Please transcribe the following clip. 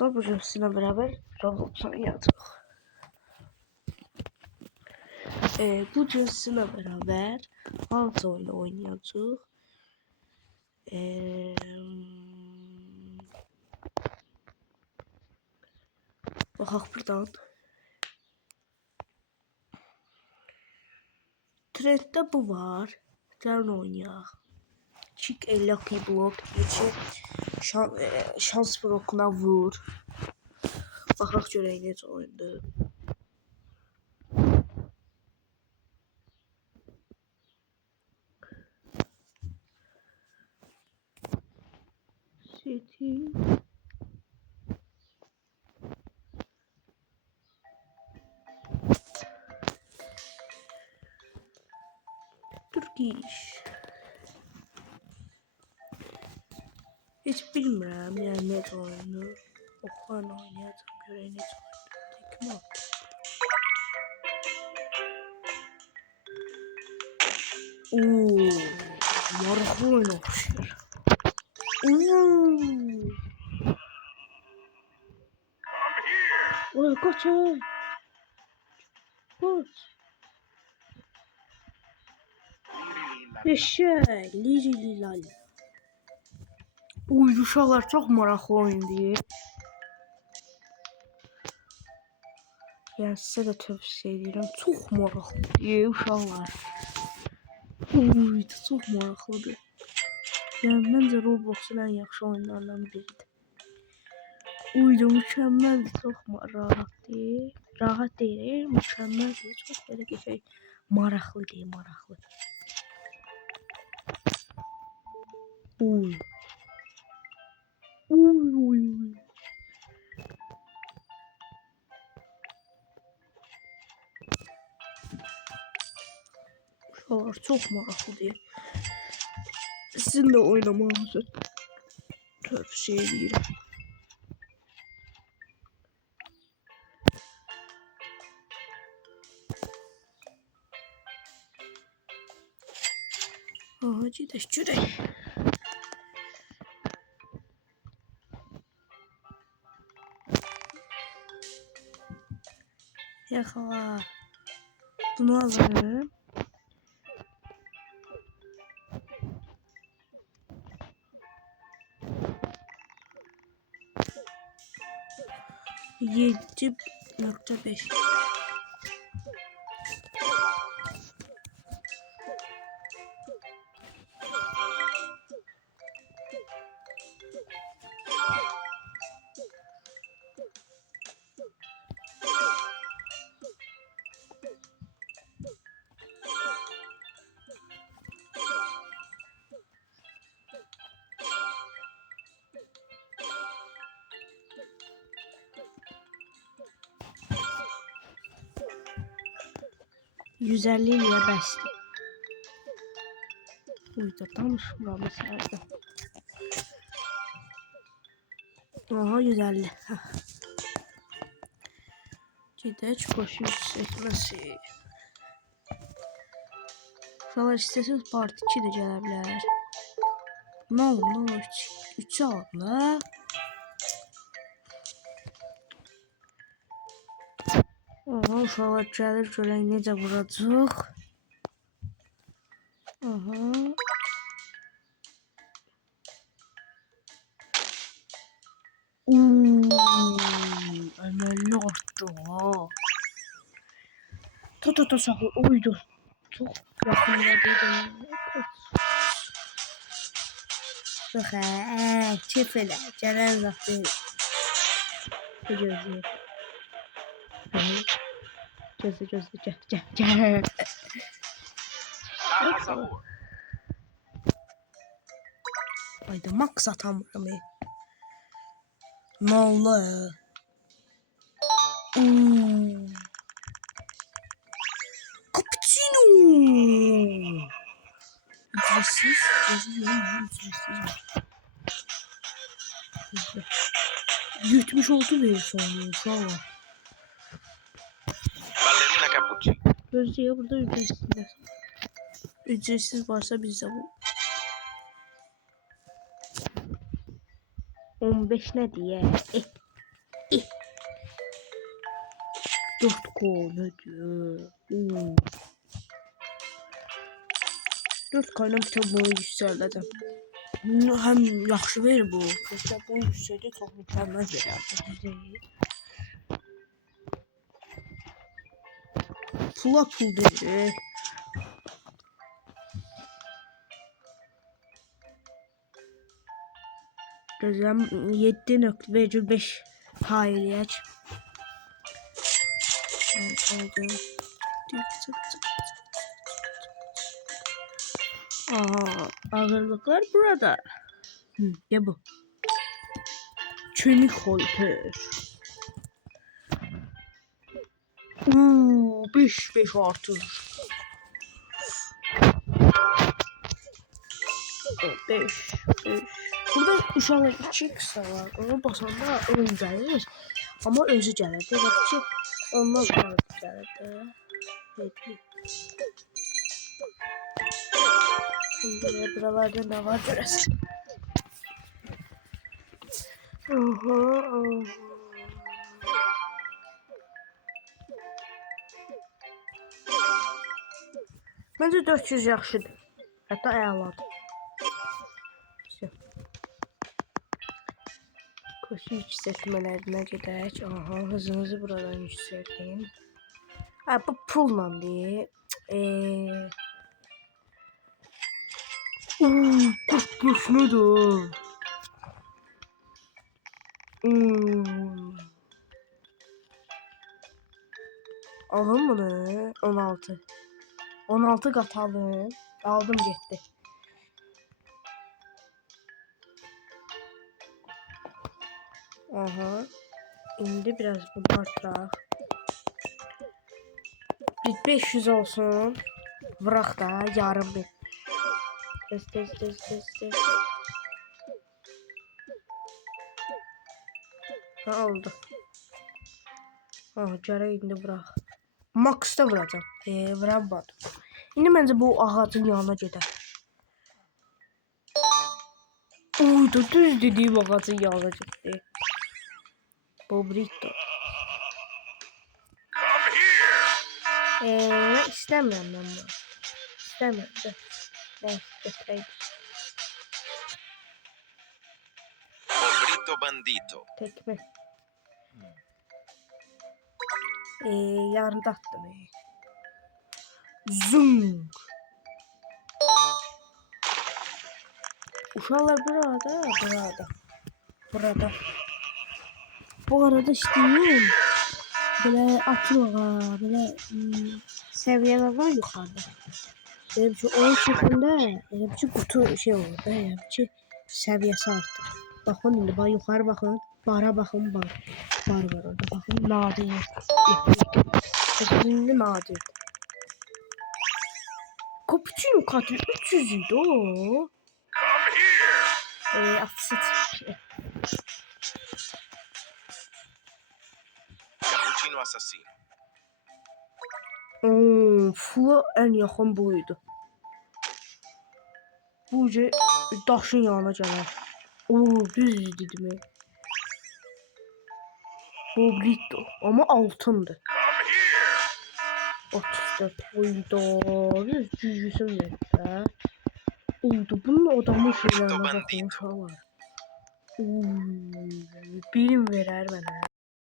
Bugün sizinle beraber Roblox oynayacağız. Bugün sizinle beraber alt oyunu oynayacağız. Bakaq buradan. Trenddə bu var. Gəlin oynayaq. Chick a lucky block geçir. Şans blokuna vur. Baxaq görək necə oyundur. City. Turkish. Hiç bilmirəm, yəni necə oyundur. Oxuan oynayacağım, görək necə oyundur. Tekme at. Ooo, maraqlı oyun oxşur. Oy, kaç ay. Kaç. Eşek, liri lali. Oy, uşaqlar çox maraqlı oyundur. Yəni sizə də tövsiyə edirəm. Çox maraqlıdır uşaqlar. Oy, çox maraqlıdır. Yəni məncə Robloxun ən yaxşı oyunlarından biridir. Oy, mükəmməldir, çox rahatdır. Rahat deyil, mükəmməldir. Çox belə qəşəng, maraqlıdır, maraqlı. Oy. Oy, oy, oy. Uşaqlar çox maraqlıdır. Sizin də oynamağınızı tövsiyə edirəm. Aha, gedək görək. Yaxala. Bunu alırım. Yedi nokta beş. %50 ile bəsdir. Uydurdamış buramı sərdim. Aha, 150. Gedək koşu seçməsi. Uşaqlar istəsiniz part 2 də gələ bilər. No, 3 alın da. Aha, uşaqlar gəlir görək necə vuracaq. Aha. Əməlli artdı ha. Ta saxı oydu. Çox yaxındadır. Çox keyf elə. Gələn vaxtı gözləyir. Gözlə, gəl. Hayda, max atamıram. Ne oldu? Cappuccino. Ücretsiz. Ücretsiz. 76 verir sonra şu an. Ballerina cappuccino. Gözlüğe burada ücretsiz. Ücretsiz varsa bizde bu. 15 ne diye? 4 konudur. 4 kayla bütün boyu yüksəldəcəm. Həm yaxşı verir bu. Mesela bu yüksəldi çox mükəmməl verər. Pula pul verir. Gözlem 7.5 hayriyeç. Ağırlıklar burada. Ya bu. Çelik halter. 5 artır. 5. Burada uşağın 2 kısa var. Onu basanda ön gəlir. Ama özü gəlir. Demək ki, ondan sonra gəlir. Şimdi buralarda ne var görəsən? Məncə 400 yaxşıdır. Hətta əladır. Koşu yükseltmelerine gedək. Hızınızı buradan yükseltin. Bu pulla değil. 45 nedir? Alın bunu. 16. 16 kat alın. Aldım gitti. İndi biraz bunu artıraq. 500 olsun. Bırak da yarım bir. Tez. Oldu. Gərək indi bırak. Max'da vuracağım. Vuramadım. İndi məncə bu ağacın yanına gedər. Da düz dediyim ağacın yanına getdi. Bobrito. İstemiyorum ben bunu. İstemiyorum. Ne getireyim. Bobrito bandito. Tekme. Yarın da attım. Zoom. Uşaqlar burada. Bu arada istəyim belə atmağa, belə səviyyələr var yuxarıda. Elə ki onun çəkində elə ki qutu şey olur da, yəni ki səviyyəsi artır. Baxın indi bax yuxarı baxın, bara baxın, bar var orada. Baxın nadir. Indi nadir. Cappuccino katil 300 idi o. Atsit. Cappuccino assassino. Fula en yaxın buydu. Bu daşın yanına gələr. Düz dedim. Bobrito ama altındır. 34 oydu. Cücüsün verdi. Bunun adamın şeylerine bakın uşaqlar. Birim verər mənə.